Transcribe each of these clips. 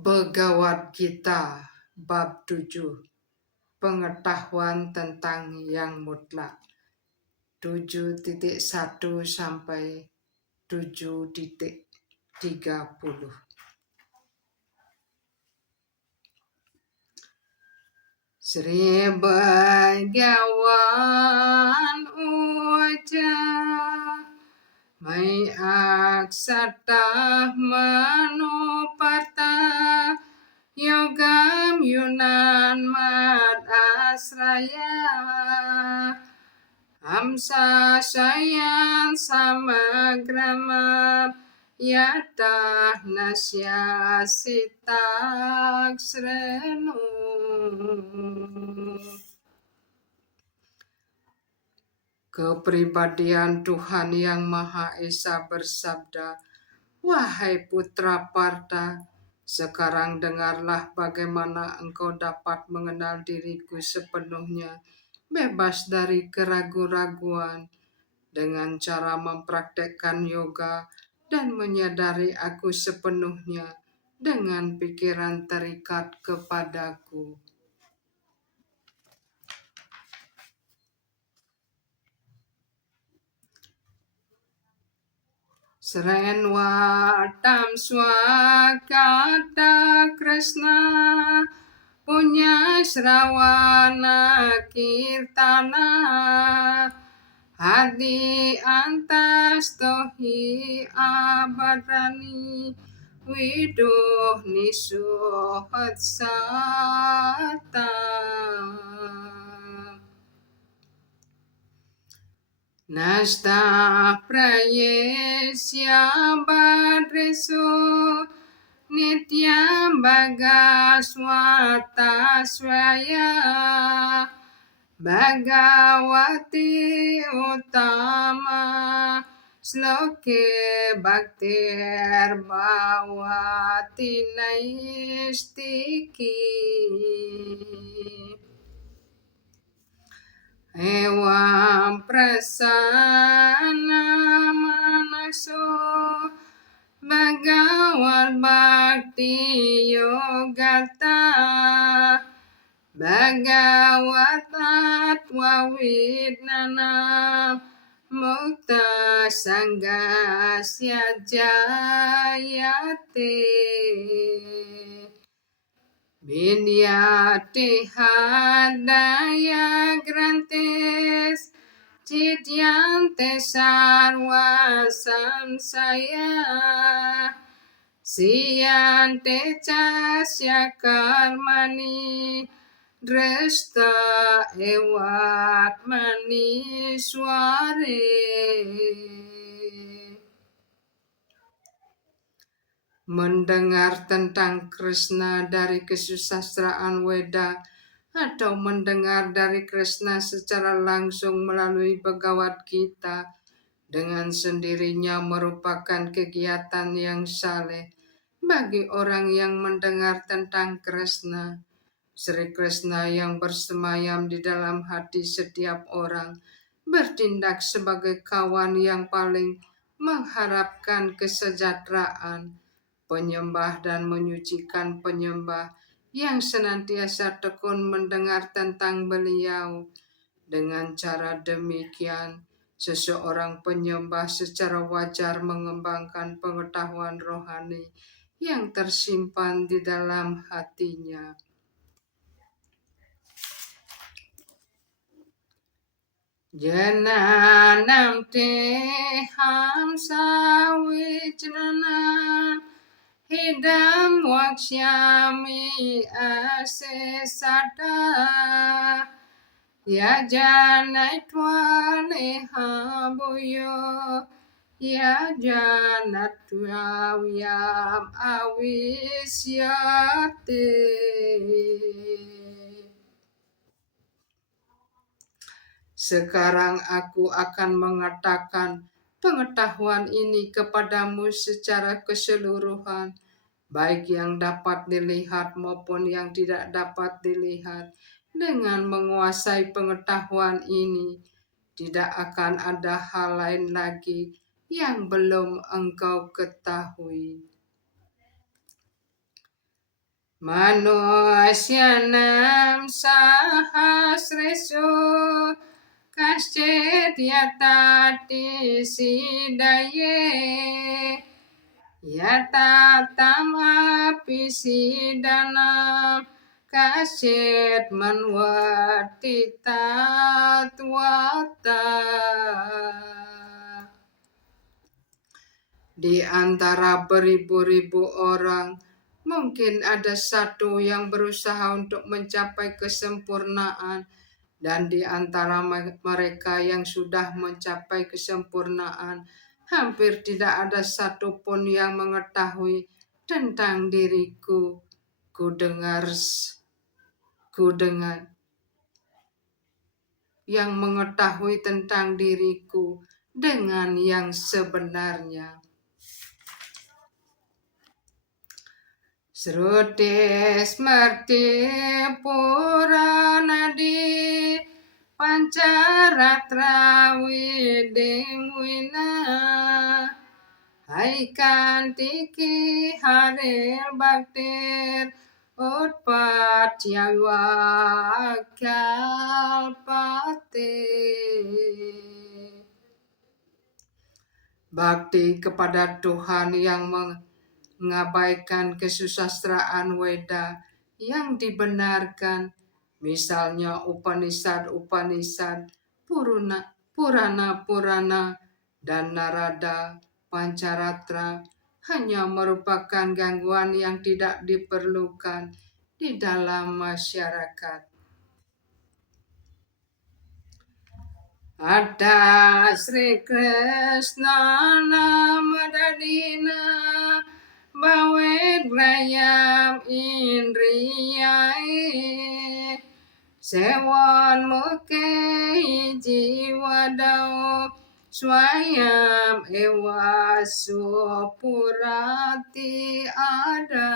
Bhagavad Gita bab 7 Pengetahuan tentang yang mutlak 7.1 sampai 7.30. Sri Bhagawan Uvaca Mai aksatah manuparta Yogam yunan mad asraya Hamsa sayan samagrama Yatah nasya sitak srenu. Kepribadian Tuhan Yang Maha Esa bersabda, "Wahai putra Partha, sekarang dengarlah bagaimana engkau dapat mengenal diriku sepenuhnya, bebas dari keraguan-raguan, dengan cara mempraktekkan yoga dan menyadari aku sepenuhnya dengan pikiran terikat kepadaku." Srenwa tam swakata Krishna punya srawana kirtana hadi antastohi abadrani widuh nisuhatsata. Nasta prayesya badresu nityam bagaswata swaya Bhagavati utama sloke bhaktir bhavati naistiki. Evam prasana manaso Bhagavat bhakti yogata Bhagavatatva vidnana mukta sangasya jayate. Vidyate hadaya grantes cidyante sarva samsaya siyante casya karmani dresta evatmani sware. Mendengar tentang Krishna dari kesusastraan Weda atau mendengar dari Krishna secara langsung melalui Bhagavad Gita dengan sendirinya merupakan kegiatan yang saleh bagi orang yang mendengar tentang Krishna. Sri Krishna yang bersemayam di dalam hati setiap orang bertindak sebagai kawan yang paling mengharapkan kesejahteraan penyembah dan menyucikan penyembah yang senantiasa tekun mendengar tentang beliau. Dengan cara demikian, seseorang penyembah secara wajar mengembangkan pengetahuan rohani yang tersimpan di dalam hatinya. Jananam te hamsa wijnana Hidam waksyami asesata Ya janaitwa neha buyo Ya janatwa wyam awisyate. Sekarang aku akan mengatakan pengetahuan ini kepadamu secara keseluruhan, baik yang dapat dilihat maupun yang tidak dapat dilihat. Dengan menguasai pengetahuan ini, tidak akan ada hal lain lagi yang belum engkau ketahui. Manusianam sahasresu kascet yatati sidaye yatatam apisidanam kascet manwatita tuata. Di antara beribu-ribu orang, mungkin ada satu yang berusaha untuk mencapai kesempurnaan, dan di antara mereka yang sudah mencapai kesempurnaan, hampir tidak ada satupun yang mengetahui tentang diriku. Ku dengar yang mengetahui tentang diriku dengan yang sebenarnya. Srutis merti puranadi pancaratra widing wina haikan tiki haril baktir utpat yawa kalpate. Bakti kepada Tuhan yang mengabaikan kesusastraan Weda yang dibenarkan, misalnya Upanishad, Purana, dan Narada Pancaratra, hanya merupakan gangguan yang tidak diperlukan di dalam masyarakat. Ada Sri Krishna namadadina bawet rayam indriyai sewan muke jiwadao swayam ewa supurati ada.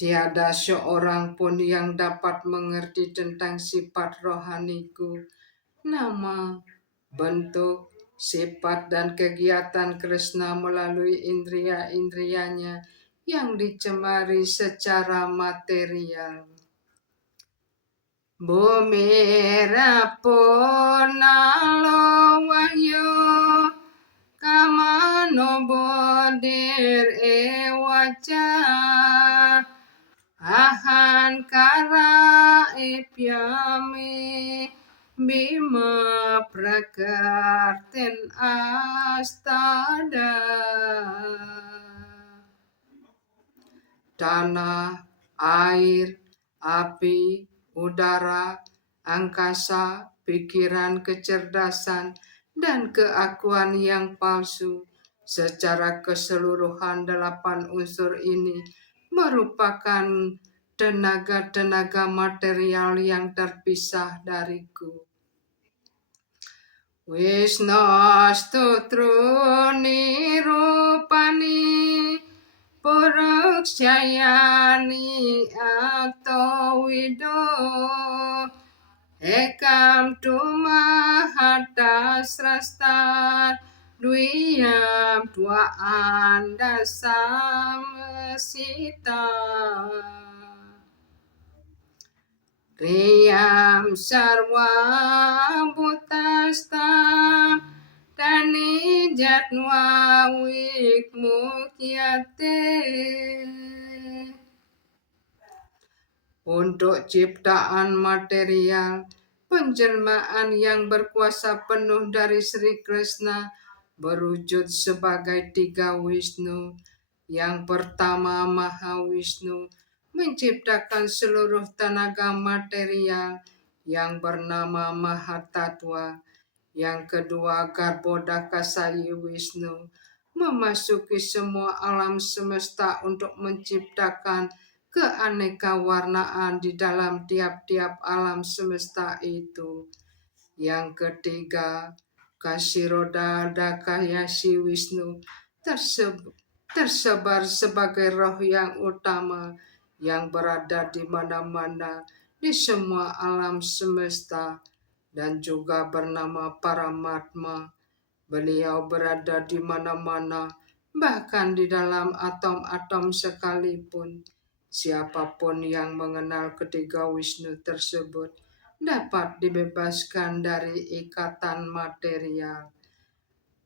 Tiada seorang pun yang dapat mengerti tentang sifat rohaniku, nama, bentuk, sifat, dan kegiatan Krishna melalui indria-indrianya yang dicemari secara material. Bumi rapunalo wahyu kamano bodir ewaca ahan kara ipyami bima prakartin astada. Tanah, air, api, udara, angkasa, pikiran, kecerdasan, dan keakuan yang palsu. Secara keseluruhan 8 unsur ini merupakan tenaga-tenaga material yang terpisah dariku. Wisnostutru nirupani puruksyayani atau wido ekam tumahata srastar duyam tuaan dasam sita riyam sarwa butastam tani jatwa wikmukyate. Untuk ciptaan material, penjelmaan yang berkuasa penuh dari Sri Krishna berwujud sebagai 3 Wisnu. Yang pertama, Mahawisnu menciptakan seluruh tenaga material yang bernama Mahatatwa. Yang kedua, Garbhodakasayi Wisnu memasuki semua alam semesta untuk menciptakan keanekarwarnaan di dalam tiap-tiap alam semesta itu. Yang ketiga, Kashirodadakayashi Wisnu tersebar sebagai roh yang utama yang berada di mana-mana di semua alam semesta dan juga bernama Paramatma. Beliau berada di mana-mana bahkan di dalam atom-atom sekalipun. Siapapun yang mengenal ketiga Wisnu tersebut dapat dibebaskan dari ikatan material.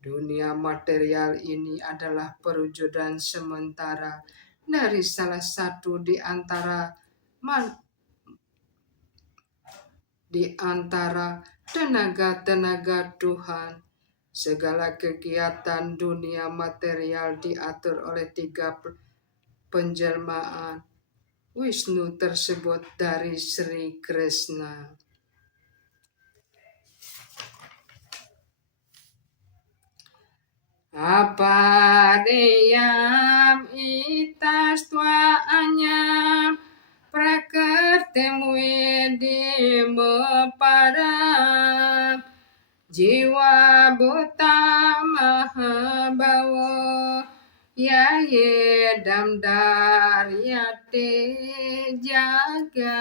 Dunia material ini adalah perwujudan sementara dari salah satu di antara tenaga-tenaga Tuhan. Segala kegiatan dunia material diatur oleh tiga penjelmaan Wisnu tersebut dari Sri Krishna. Apareyam itas anyam prakertemui meparam jiwa buta mahabawa ya yedam daryate jagat.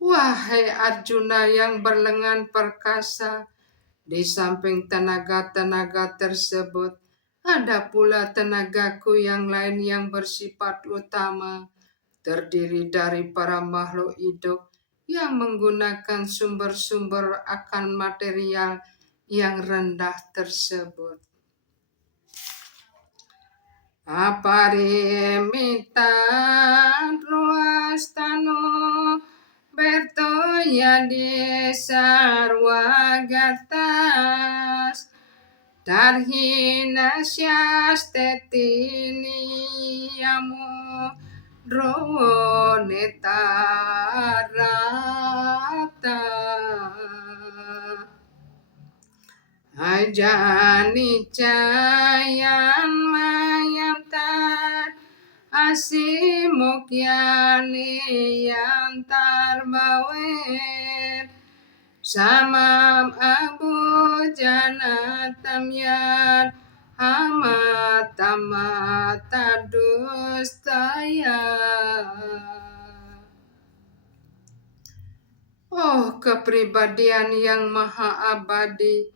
Wahai Arjuna yang berlengan perkasa, di samping tenaga-tenaga tersebut, ada pula tenagaku yang lain yang bersifat utama, terdiri dari para makhluk hidup yang menggunakan sumber-sumber akan material yang rendah tersebut. Aparimitan ruastano bertoya di sarwagatas darhina syastetini yamu drowo netarata ajani cayan mayam tar asimukyani yantar bawer samam abu janatam yad hamatamata dustaya. Oh, kepribadian yang maha abadi,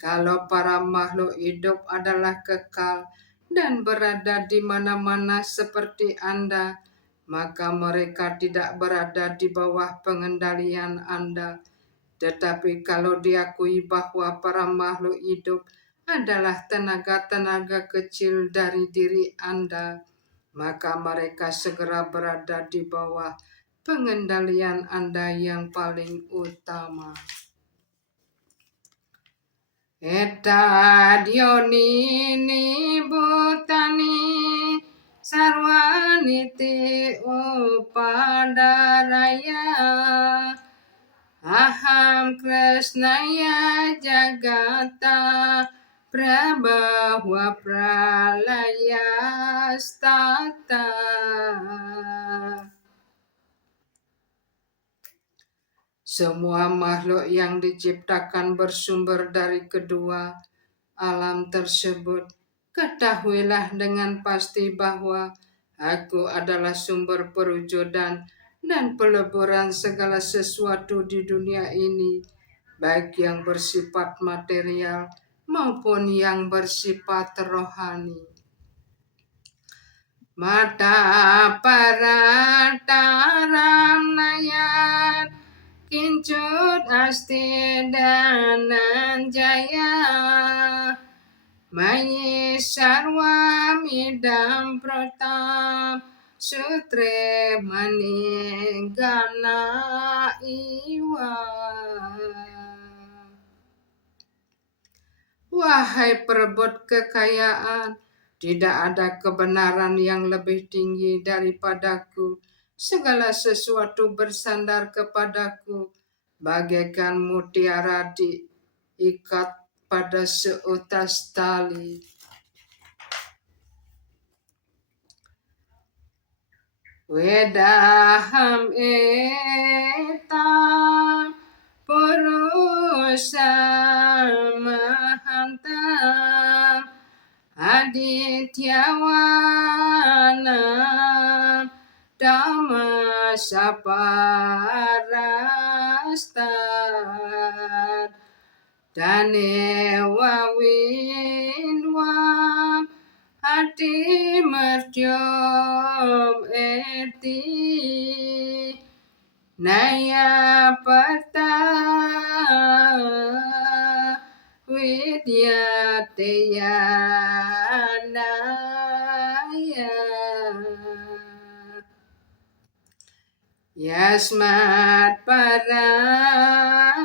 kalau para makhluk hidup adalah kekal dan berada di mana-mana seperti Anda, maka mereka tidak berada di bawah pengendalian Anda. Tetapi kalau diakui bahwa para makhluk hidup adalah tenaga-tenaga kecil dari diri Anda, maka mereka segera berada di bawah pengendalian Anda yang paling utama. Eta dionini butani sarwaniti upadaraya aham krishnaya jagata prabhava pralaya stata. Semua makhluk yang diciptakan bersumber dari kedua alam tersebut. Ketahuilah dengan pasti bahwa aku adalah sumber perwujudan dan peleburan segala sesuatu di dunia ini, baik yang bersifat material maupun yang bersifat rohani. Mata parataram nayat kincut asti dananjaya mayi sarwa midam pratam sutre manigana iwa. Wahai perebut kekayaan, tidak ada kebenaran yang lebih tinggi daripadaku. Segala sesuatu bersandar kepadaku, bagaikan mutiara diikat pada seutas tali. Wedaham etam purusa mahantam adityawanam dhamma saparastat Danewa winwam hati merjom eti naya pata widyateya naya yasmat param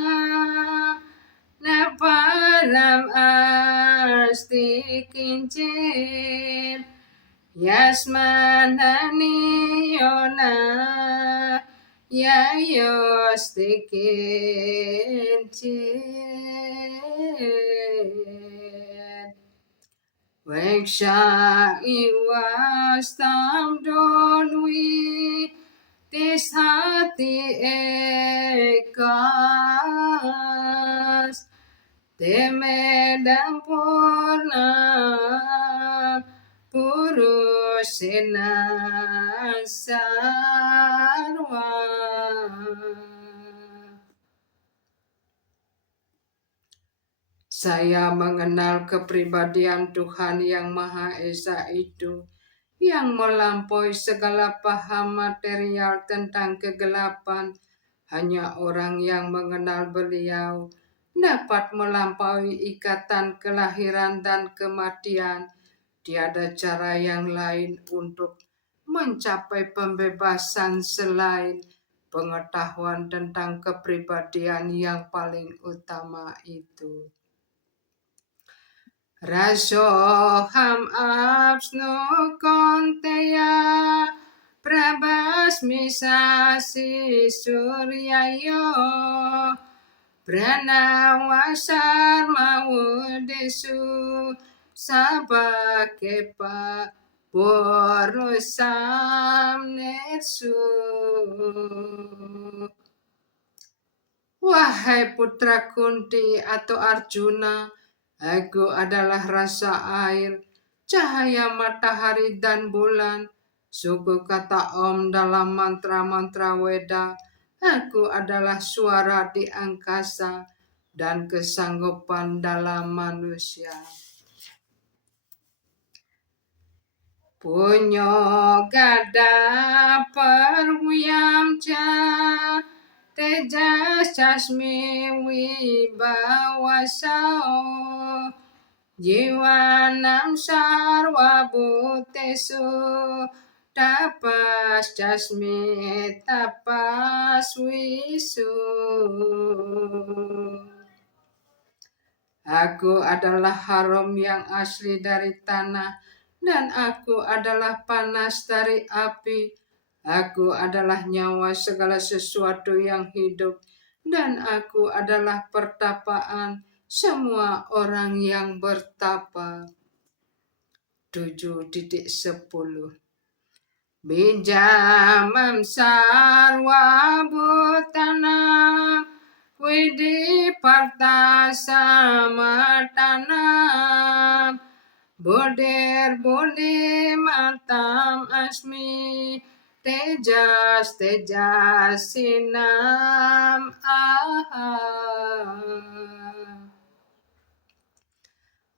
na param asti kincir yasmanani yona yayos tikincir Weksha iwas tam donwi tis hati ekas temedang purna purusena sarwa. Saya mengenal kepribadian Tuhan yang Maha Esa itu, yang melampaui segala paham material tentang kegelapan. Hanya orang yang mengenal Beliau dapat melampaui ikatan kelahiran dan kematian. Tiada cara yang lain untuk mencapai pembebasan selain pengetahuan tentang kepribadian yang paling utama itu. Rasoham absno konteya prabasmisasi suryayo pranawasar mawudesu sabakepa borosam netsu. Wahai putra Kunti atau Arjuna, aku adalah rasa air, cahaya matahari dan bulan. Suku kata Om dalam mantra-mantra Weda. Aku adalah suara di angkasa dan kesanggupan dalam manusia. Punyo gada perwiyamca tejas jasmi wibawasao jiwanam sarwa butesu tapas jasmi tapas wisu. Aku adalah harum yang asli dari tanah, dan aku adalah panas dari api. Aku adalah nyawa segala sesuatu yang hidup, dan aku adalah pertapaan semua orang yang bertapa. 7.10 Bijamam sarwa bhutana Widi partasamatana Boder bode matam asmi tejas tejasinam aha.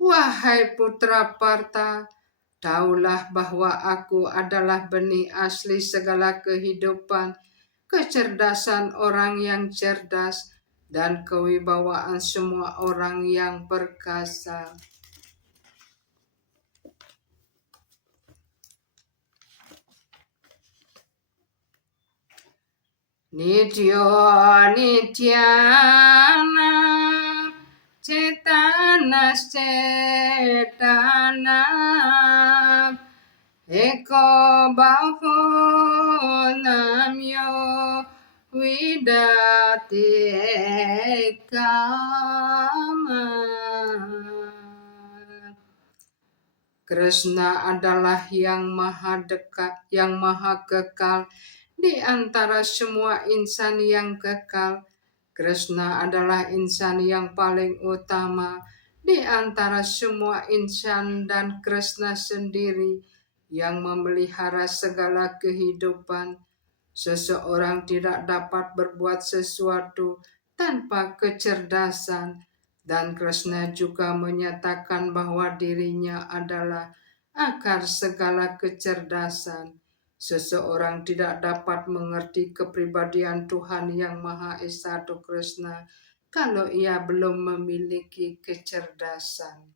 Wahai putra Partha, taulah bahwa aku adalah benih asli segala kehidupan, kecerdasan orang yang cerdas, dan kewibawaan semua orang yang perkasa. Nityo nityana cetanas cetana eko baho namyo widati ekama. Krishna adalah yang maha dekat, yang maha kekal di antara semua insan yang kekal. Krishna adalah insan yang paling utama di antara semua insan, dan Krishna sendiri yang memelihara segala kehidupan. Seseorang tidak dapat berbuat sesuatu tanpa kecerdasan, Dan Krishna juga menyatakan bahwa dirinya adalah akar segala kecerdasan. Seseorang tidak dapat mengerti kepribadian Tuhan yang Maha Esa atau Krishna kalau ia belum memiliki kecerdasan.